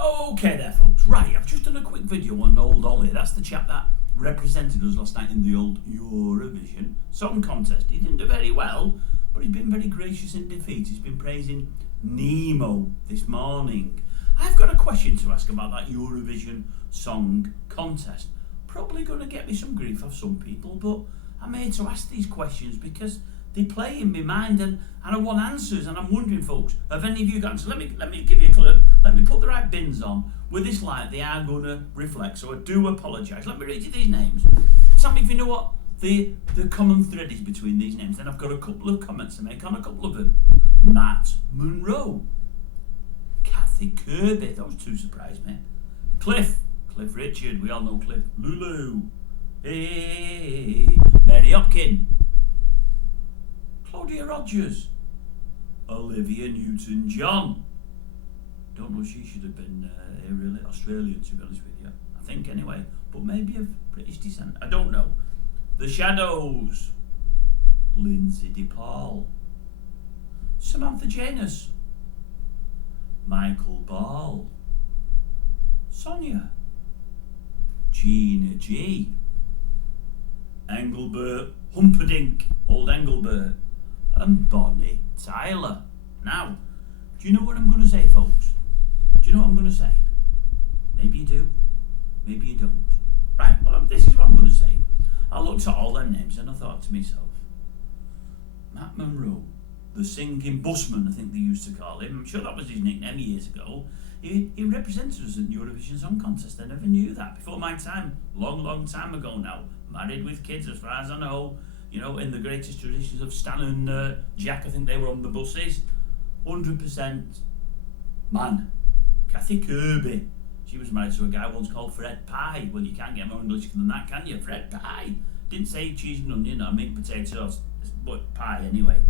Okay there folks, right, I've just done a quick video on old Ollie. That's the chap that represented us last night in the old Eurovision Song Contest. He didn't do very well, but he's been very gracious in defeat. He's been praising Nemo this morning. I've got a question to ask about that Eurovision Song Contest. Probably going to get me some grief off some people, but I'm here to ask these questions because they play in my mind and I want answers, and I'm wondering, folks, have any of you got answers? Let me give you a clue. Let me put the right bins on. With this light, they are going to reflect, so I do apologise. Let me read you these names. Tell me if you know what the common thread is between these names. Then I've got a couple of comments to make on a couple of them. Matt Monroe. Kathy Kirby. Those two surprised me. Cliff Richard. We all know Cliff. Lulu. Hey. Mary Hopkin. Claudia Rogers. Olivia Newton-John. Don't know if she should have been really Australian, to be honest with you. I think anyway, but maybe of British descent. I don't know. The Shadows. Lindsay DePaul. Samantha Janus. Michael Ball. Sonia. Gina G. Engelbert Humperdinck. Old Engelbert. And Bonnie Tyler. Now, do you know what I'm going to say, folks? Do you know what I'm going to say? Maybe you do, maybe you don't. Right, well, this is what I'm going to say. I looked at all their names and I thought to myself, Matt Monroe, the singing busman, I think they used to call him. I'm sure that was his nickname years ago. He represented us at the Eurovision Song Contest. I never knew that. Before my time, long time ago now. Married with kids, as far as I know. You know, in the greatest traditions of Stan and Jack, I think they were on the buses. 100% man. Kathy Kirby. She was married to a guy once called Fred Pie. Well, you can't get more English than that, can you? Fred Pie. Didn't say cheese and onion or meat and potatoes, but pie anyway.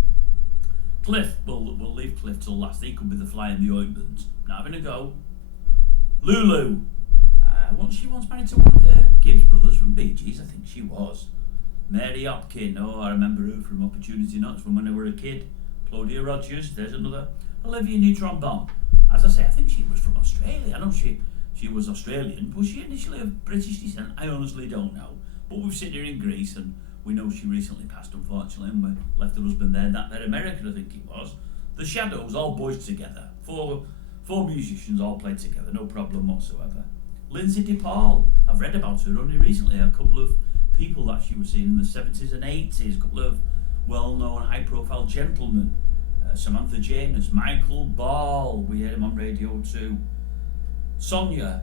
Cliff. We'll leave Cliff till last. He could be the fly in the ointment. Not having a go. Lulu. She once married to one of the Gibbs brothers from Bee Gees, I think she was. Mary Hopkin, I remember her from Opportunity Knocks from when I were a kid. Claudia Rogers, there's another. Olivia Newton-John. As I say, I think she was from Australia. I know she was Australian. Was she initially of British descent? I honestly don't know. But we've seen her in Greece and we know she recently passed, unfortunately, and we left her husband there, that there America, I think it was. The Shadows, all boys together. Four musicians all played together, no problem whatsoever. Lindsay DePaul, I've read about her only recently, a couple of people that she was seeing in the 70s and 80s, a couple of well-known high-profile gentlemen. Samantha Janus, Michael Ball, we heard him on radio too. Sonia,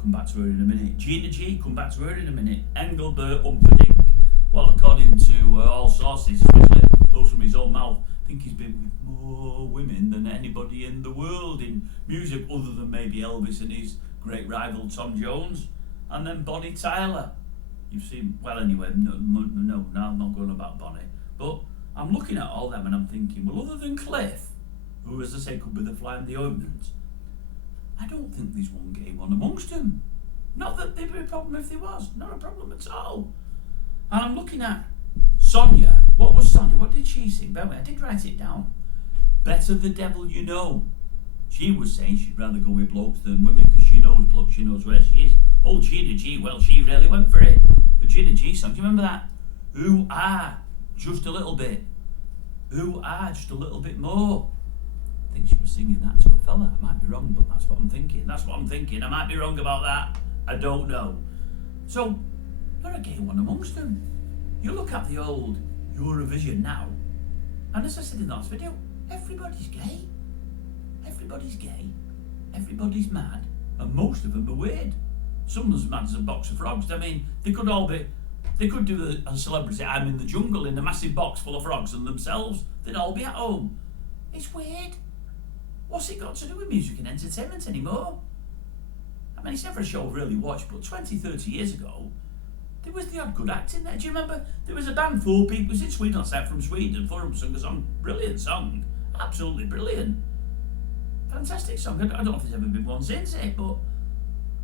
come back to her in a minute. Gina G, come back to her in a minute. Engelbert Humperdinck. Well, according to all sources, especially those from his own mouth, I think he's been with more women than anybody in the world in music, other than maybe Elvis and his great rival Tom Jones. And then Bonnie Tyler. You've seen, well anyway, no, I'm not going about Bonnie. But I'm looking at all them and I'm thinking, well, other than Cliff, who as I say could be the fly in the ointment, I don't think there's one gay one amongst them. Not that there'd be a problem if there was, not a problem at all. And I'm looking at Sonia. What was Sonia? What did she sing? I did write it down. Better the devil you know. She was saying she'd rather go with blokes than women because she knows blokes, she knows where she is. Oh, Gina G, well, she really went for it. The Gina G song, do you remember that? Ooh, ah, just a little bit. Ooh, ah, just a little bit more. I think she was singing that to a fella. I might be wrong, but that's what I'm thinking. I might be wrong about that. I don't know. So, not a gay one amongst them. You look at the old Eurovision now, and as I said in the last video, everybody's gay. Everybody's gay. Everybody's mad. And most of them are weird. Some as mad as a box of frogs. I mean, they could do a celebrity I'm in the jungle in a massive box full of frogs and themselves. They'd all be at home. It's weird. What's it got to do with music and entertainment anymore? I mean, it's never a show I've really watched, but 20, 30 years ago, there was the odd good act in there. Do you remember? There was a band, 4 people, it was in Sweden, set from Sweden, 4 of them sung a song. Brilliant song. Absolutely brilliant. Fantastic song. I don't know if there's ever been one since it, but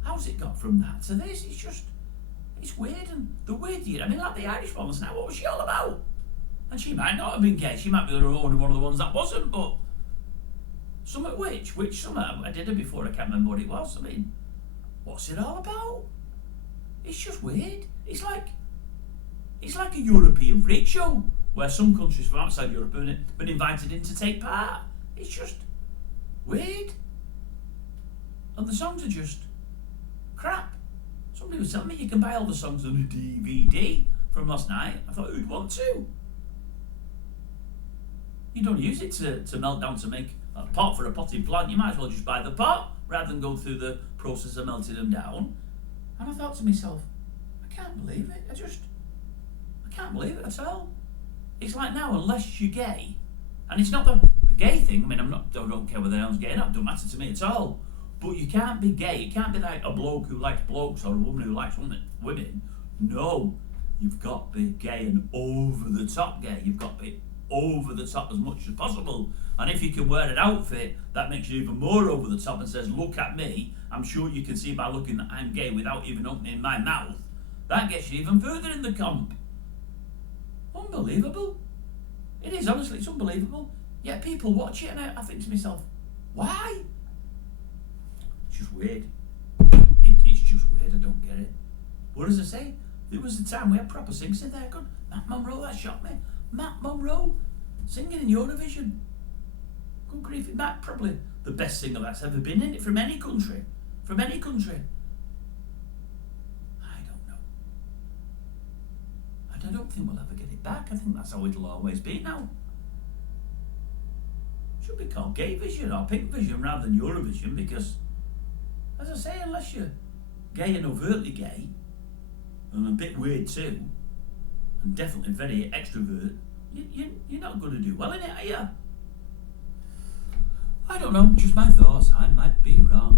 how's it got from that to this? It's weird, and the weird year. I mean, like the Irish one now, what was she all about? And she might not have been gay. She might be the only one of the ones that wasn't, but Something which something I did it before, I can't remember what it was. I mean, what's it all about? It's just weird. It's like a European freak show where some countries from outside Europe have been invited in to take part. It's just weird. And the songs are just crap. Somebody was telling me you can buy all the songs on a DVD from last night. I thought, who'd want to? You don't use it to melt down to make a pot for a potted plant. You might as well just buy the pot rather than go through the process of melting them down. And I thought to myself, I can't believe it. I can't believe it at all. It's like now, unless you're gay, and it's not the gay thing. I mean, I don't care whether anyone's gay or not. It don't matter to me at all. But you can't be gay. It can't be like a bloke who likes blokes or a woman who likes women. No, you've got to be gay and over the top gay. You've got to be over the top as much as possible. And if you can wear an outfit that makes you even more over the top and says, look at me, I'm sure you can see by looking that I'm gay without even opening my mouth, that gets you even further in the comp. Unbelievable. It is, honestly, it's unbelievable. Yet people watch it and I think to myself, why? It's just weird. It's just weird, I don't get it. But as I say, there was a time we had proper singers in there. Good. Matt Monro, that shocked me. Matt Monro singing in Eurovision. Good grief, Matt, probably the best singer that's ever been in it from any country. From any country. I don't know. And I don't think we'll ever get it back. I think that's how it'll always be now. It should be called GAYVISION or PINKVISION rather than Eurovision because, as I say, unless you're gay and overtly gay, and a bit weird too, and definitely very extrovert, you're not going to do well in it, are you? I don't know, just my thoughts. I might be wrong.